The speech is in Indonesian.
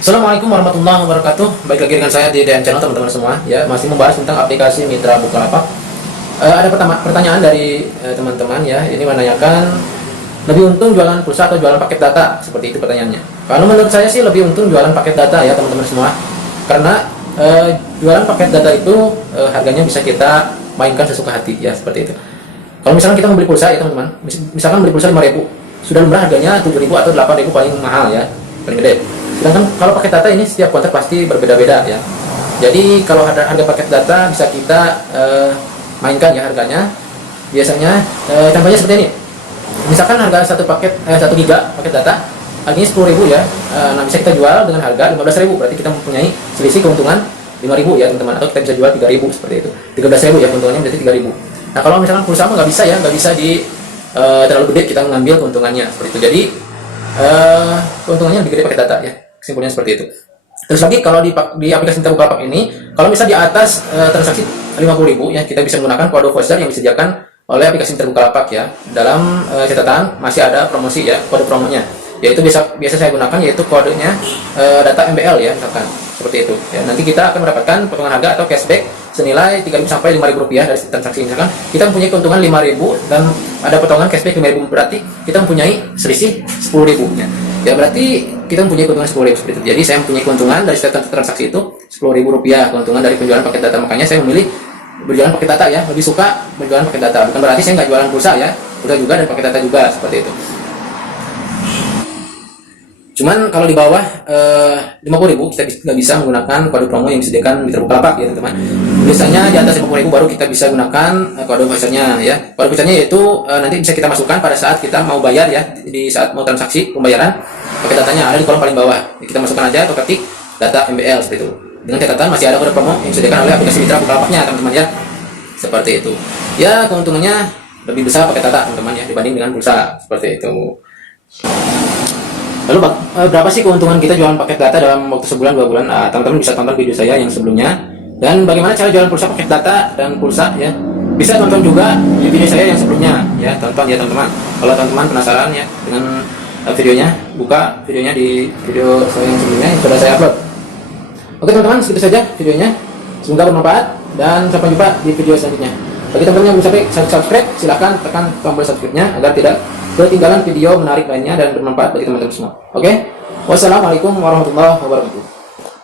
Assalamualaikum warahmatullahi wabarakatuh. Baik lagi dengan saya di DN Channel, teman-teman semua. Ya, masih membahas tentang aplikasi Mitra Bukalapak. Ada pertanyaan dari teman-teman ya. Ini menanyakan lebih untung jualan pulsa atau jualan paket data? Seperti itu pertanyaannya. Kalau menurut saya sih lebih untung jualan paket data ya, teman-teman semua. Karena jualan paket data itu harganya bisa kita mainkan sesuka hati ya, seperti itu. Kalau misalkan kita membeli pulsa ya teman-teman, misalkan beli pulsa 5.000, sudah lumrah harganya 7.000 atau 8.000 paling mahal ya, paling gede. Sedangkan kalau paket data ini setiap kontrak pasti berbeda-beda ya. Jadi kalau harga paket data bisa kita mainkan ya harganya. Biasanya contohnya seperti ini. Misalkan harga satu paket 1 giga paket data harganya 10.000 ya. Nah, bisa kita jual dengan harga 15.000, berarti kita mempunyai selisih keuntungan 5.000 ya teman-teman, atau kita bisa jual 3.000 seperti itu. 13.000 ya keuntungannya, berarti 3.000. Nah, kalau misalkan pulsa nggak bisa ya, nggak bisa di terlalu gede kita mengambil keuntungannya seperti itu. Jadi keuntungannya lebih gede paket data ya. Kesimpulannya seperti itu. Terus lagi kalau di aplikasi Mitra Bukalapak ini, kalau bisa di atas transaksi 50.000 ya, kita bisa menggunakan kode voucher yang disediakan oleh aplikasi Mitra Bukalapak ya. Dalam catatan masih ada promosi ya, kode promonya. Yaitu biasa saya gunakan, yaitu kodenya data MBL ya, misalkan seperti itu ya. Nanti kita akan mendapatkan potongan harga atau cashback senilai 3.000 sampai 5.000 rupiah dari transaksi. Misalkan kita mempunyai keuntungan 5.000 dan ada potongan cashback 5.000, berarti kita mempunyai selisih 10.000 ya, berarti kita mempunyai keuntungan 10.000 seperti itu. Jadi saya mempunyai keuntungan dari setiap transaksi itu 10.000 rupiah keuntungan dari penjualan paket data. Makanya saya memilih berjualan paket data ya, lebih suka berjualan paket data. Bukan berarti saya nggak jualan pulsa ya, pulsa juga dan paket data juga seperti itu. Cuman kalau di bawah 50.000 kita nggak bisa menggunakan kode promo yang disediakan Mitra Bukalapak ya teman-teman. Biasanya di atas 50.000 baru kita bisa gunakan kode vouchernya ya. Kode vouchernya yaitu nanti bisa kita masukkan pada saat kita mau bayar ya, di saat mau transaksi pembayaran. Paket datanya ada di kolom paling bawah. Kita masukkan aja atau ketik data MBL seperti itu. Dengan catatan masih ada kode promo yang disediakan oleh aplikasi Mitra Bukalapaknya teman-teman ya. Seperti itu. Ya, keuntungannya lebih besar paket data teman-teman ya dibanding dengan pulsa seperti itu. Lalu berapa sih keuntungan kita jualan paket data dalam waktu sebulan 2 bulan? Nah, teman-teman bisa tonton video saya yang sebelumnya. Dan bagaimana cara jualan pulsa paket data dan pulsa ya? Bisa tonton juga di video saya yang sebelumnya ya, tonton ya teman-teman. Kalau teman-teman penasaran ya dengan videonya, buka videonya di video saya yang sebelumnya yang sudah saya upload. Oke teman-teman, segitu saja videonya. Semoga bermanfaat dan sampai jumpa di video selanjutnya. Bagi teman-teman yang belum subscribe, silahkan tekan tombol subscribe-nya agar tidak ketinggalan video menarik lainnya dan bermanfaat bagi teman-teman semua. Oke, wassalamualaikum warahmatullahi wabarakatuh.